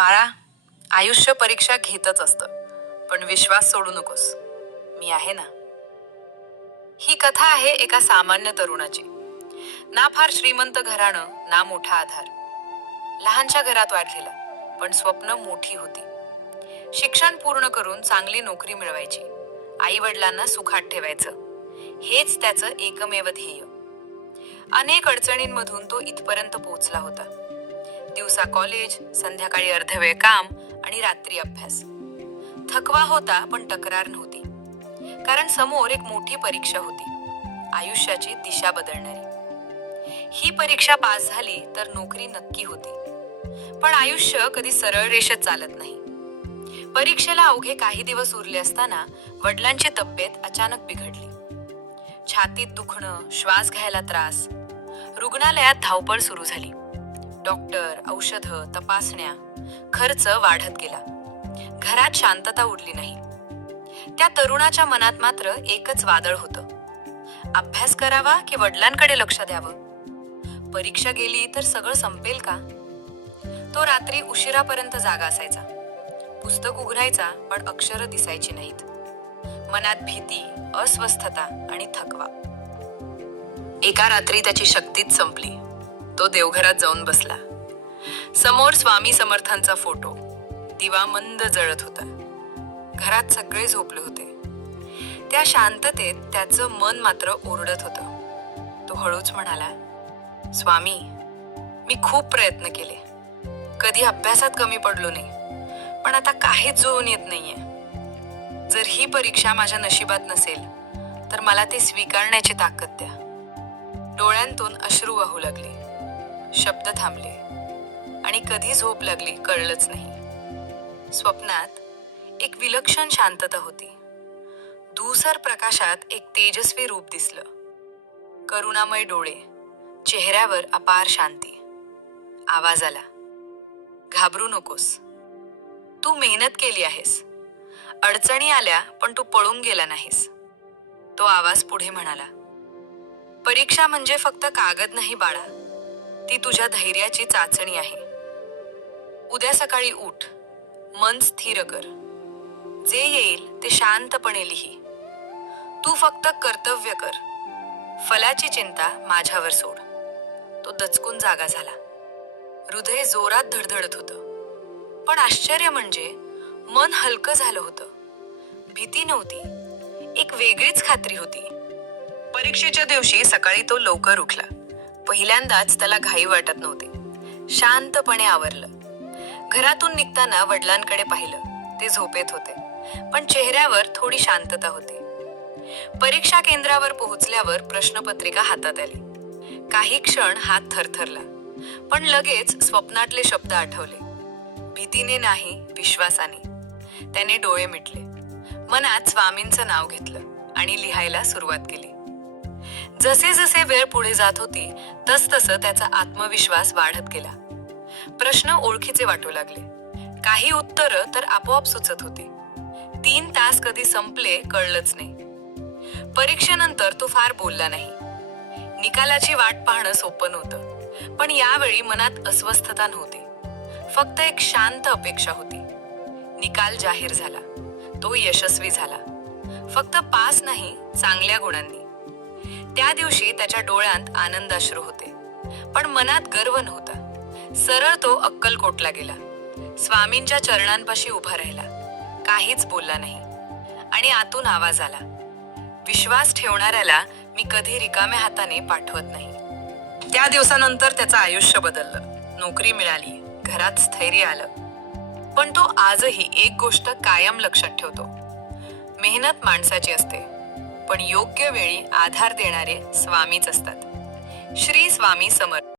बाळा आयुष्य परीक्षा घेतच असतं. पण विश्वास सोडू नकोस. मी आहे ना? ही कथा आहे एका सामान्य तरुणाची. ना फार श्रीमंत घराणं ना मोठा आधार. लहानच्या घरात वाढलेला पण स्वप्न मोठी होती. शिक्षण पूर्ण करून चांगली नोकरी मिळवायची. आई वडिलांना सुखात ठेवायचं. हेच त्याचं एकमेव ध्येय. अनेक अडचणींमधून तो इथपर्यंत पोहोचला होता. दिवसा कॉलेज संध्याकाळी अर्धवेळ काम आणि रात्री अभ्यास. थकवा होता पण तक्रार नव्हती. कारण समोर एक मोठी परीक्षा होती. आयुष्याची दिशा बदलणारी. ही परीक्षा पास झाली तर नोकरी नक्की होती. पण आयुष्य कधी सरळ रेषेत चालत नाही. परीक्षेला अवघे काही दिवस उरले असताना वडिलांची तब्येत अचानक बिघडली. छातीत दुखणं श्वास घ्यायला त्रास. रुग्णालयात धावपळ सुरू झाली. डॉक्टर औषधं तपासण्या खर्च वाढत गेला. घरात शांतता उरली नाही. त्या तरुणाच्या मनात मात्र एकच वादळ होतं. अभ्यास करावा की वडिलांकडे लक्ष द्यावं? परीक्षा गेली तर सगळं संपेल का? तो रात्री उशिरापर्यंत जागा असायचा. पुस्तक उघडायचा पण अक्षरं दिसायची नाहीत. मनात भीती अस्वस्थता आणि थकवा. एका रात्री त्याची शक्तीच संपली. तो देवघरात जाऊन बसला. समोर स्वामी समर्थांचा फोटो. दिवा मंद जळत होता. घरात सगळे झोपले होते. त्या शांततेत त्याचं मन मात्र ओरडत होतं. तो हळूच म्हणाला स्वामी मी खूप प्रयत्न केले. कधी अभ्यासात कमी पडलो नाही. पण आता काहीच जुळून येत नाहीये. जर ही परीक्षा माझ्या नशिबात नसेल तर मला ते स्वीकारण्याची ताकद द्या. डोळ्यांतून अश्रू वाहू लागले. शब्द थांबले. आणि कधी झोप लागली कळलंच नाही. स्वप्नात एक विलक्षण शांतता होती. धूसर प्रकाशात एक तेजस्वी रूप दिसलं. करुणामय डोळे चेहऱ्यावर अपार शांती. आवाज आला घाबरू नकोस. तू मेहनत केली आहेस. अडचणी आल्या पण तू पळून गेला नाहीस. तो आवाज पुढे म्हणाला परीक्षा म्हणजे फक्त कागद नाही बाळा. ती तुझ्या धैर्याची चाचणी आहे. उद्या सकाळी उठ. मन स्थिर कर. जे येईल ते शांतपणे लिही. तू फक्त कर्तव्य कर. फलाची चिंता माझ्यावर सोड. तो दचकून जागा झाला. हृदय जोरात धडधडत होतं. पण आश्चर्य म्हणजे मन हलकं झालं होतं. भीती नव्हती. एक वेगळीच खात्री होती. परीक्षेच्या दिवशी सकाळी तो लवकर उठला. पहिल्यांदाच त्याला घाई वाटत नव्हती. शांतपणे आवरलं. घरातून निघताना वडिलांकडे पाहिलं. ते झोपेत होते. पण चेहऱ्यावर थोडी शांतता होती. परीक्षा केंद्रावर पोहोचल्यावर प्रश्नपत्रिका हातात आली. काही क्षण हात थरथरला. पण लगेच स्वप्नातले शब्द आठवले. भीतीने नाही विश्वासाने. त्याने डोळे मिटले. मनात स्वामींचं नाव घेतलं आणि लिहायला सुरुवात केली. जसे जसे वेळ पुढे जात होती तसतसं त्याचा आत्मविश्वास वाढत गेला. प्रश्न ओळखीचे वाटू लागले. काही उत्तर तर आपोआप सुचत होती. तीन तास कधी संपले कळलंच नाही. परीक्षेनंतर तो फार बोलला नाही. निकालाची वाट पाहणं सोपं नव्हतं पण यावेळी मनात अस्वस्थता नव्हती. फक्त एक शांत अपेक्षा होती. निकाल जाहीर झाला. तो यशस्वी झाला. फक्त पास नाही चांगल्या गुणांनी. त्या दिवशी त्याच्या डोळ्यांत आनंदाश्रू होते. पण मनात गर्व नव्हता. सरळ तो अक्कलकोटला गेला. स्वामींच्या चरणांपाशी उभा राहिला. काहीच बोलला नाही. आणि आतून आवाज आला. विश्वास ठेवणाऱ्याला मी कधी रिकाम्या हाताने पाठवत नाही. त्या दिवसानंतर त्याचं आयुष्य बदललं. नोकरी मिळाली. घरात स्थैर्य आलं. पण तो आजही एक गोष्ट कायम लक्षात ठेवतो. मेहनत माणसाची असते. पण योग्य वेळी आधार देणारे स्वामीच असतात. श्री स्वामी समर्थ.